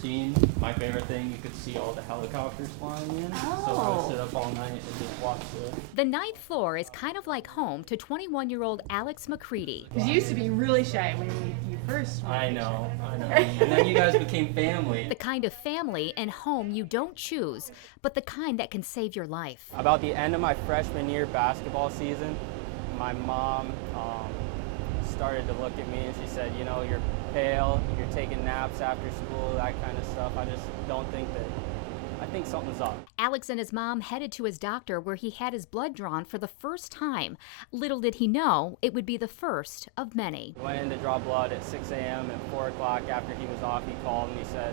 13, my favorite thing, you could see all the helicopters flying in. So I would sit up all night and just watch The 9th floor is kind of like home to 21-year-old Alex McCready. Because you used to be really shy when you first were. I know. And then you guys became family. The kind of family and home you don't choose, but the kind that can save your life. About the end of my freshman year basketball season, my mom started to look at me and she said, you know, you're pale, you're taking naps after school, that kind of stuff. I just don't think that, I think something's up. Alex and his mom headed to his doctor where he had his blood drawn for the first time. Little did he know it would be the first of many. Went in to draw blood at 6 a.m. At 4 o'clock after he was off, he called and he said,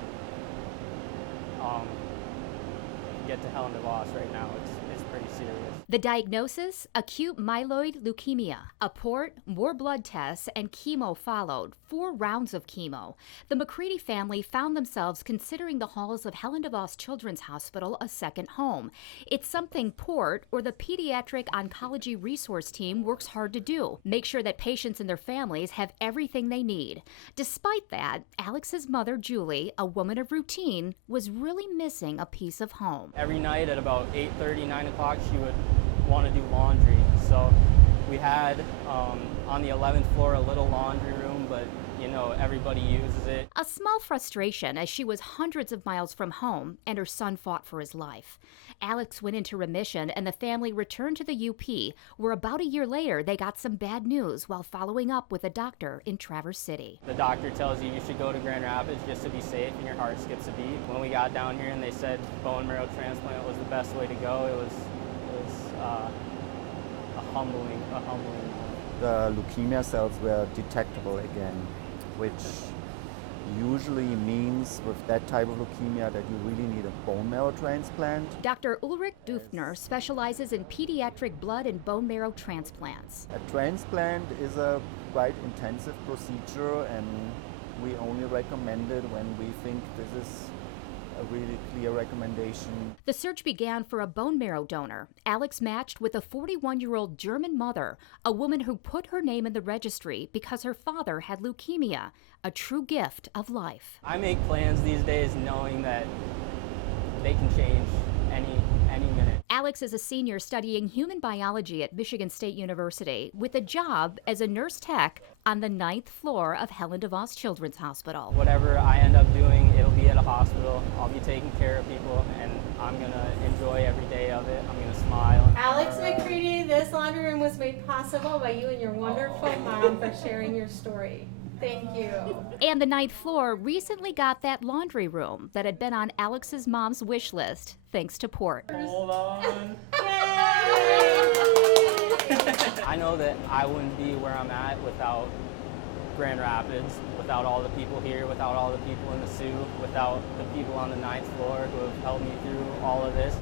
get to Helen DeVos right now, it's pretty serious. The diagnosis? Acute myeloid leukemia. A port, more blood tests, and chemo followed. 4 rounds of chemo. The McCready family found themselves considering the halls of Helen DeVos Children's Hospital a second home. It's something Port, or the Pediatric Oncology Resource Team, works hard to do. Make sure that patients and their families have everything they need. Despite that, Alex's mother, Julie, a woman of routine, was really missing a piece of home. Every night at about 8:30, 9 o'clock, she would want to do laundry. So we had on the 11th floor a little laundry room, but you know, everybody uses it. A small frustration as she was hundreds of miles from home and her son fought for his life. Alex went into remission and the family returned to the UP, where about a year later they got some bad news while following up with a doctor in Traverse City. The doctor tells you should go to Grand Rapids just to be safe and your heart skips a beat. When we got down here and they said bone marrow transplant was the best way to go, it was a humbling moment. The leukemia cells were detectable again, which usually means with that type of leukemia that you really need a bone marrow transplant. Dr. Ulrich Dufner specializes in pediatric blood and bone marrow transplants. A transplant is a quite intensive procedure, and we only recommend it when we think this is a really clear recommendation. The search began for a bone marrow donor. Alex matched with a 41-year-old German mother, a woman who put her name in the registry because her father had leukemia, a true gift of life. I make plans these days knowing that they can change any minute. Alex is a senior studying human biology at Michigan State University with a job as a nurse tech on the 9th floor of Helen DeVos Children's Hospital. Whatever I end up doing, it'll be at a hospital. I'll be taking care of people, and I'm going to enjoy every day of it. I'm going to smile. Alex McCready, this laundry room was made possible by you and your wonderful mom for sharing your story. Thank you. And the 9th floor recently got that laundry room that had been on Alex's mom's wish list, thanks to Port. Hold on. I know that I wouldn't be where I'm at without Grand Rapids, without all the people here, without all the people in the Sioux, without the people on the 9th floor who have helped me through all of this.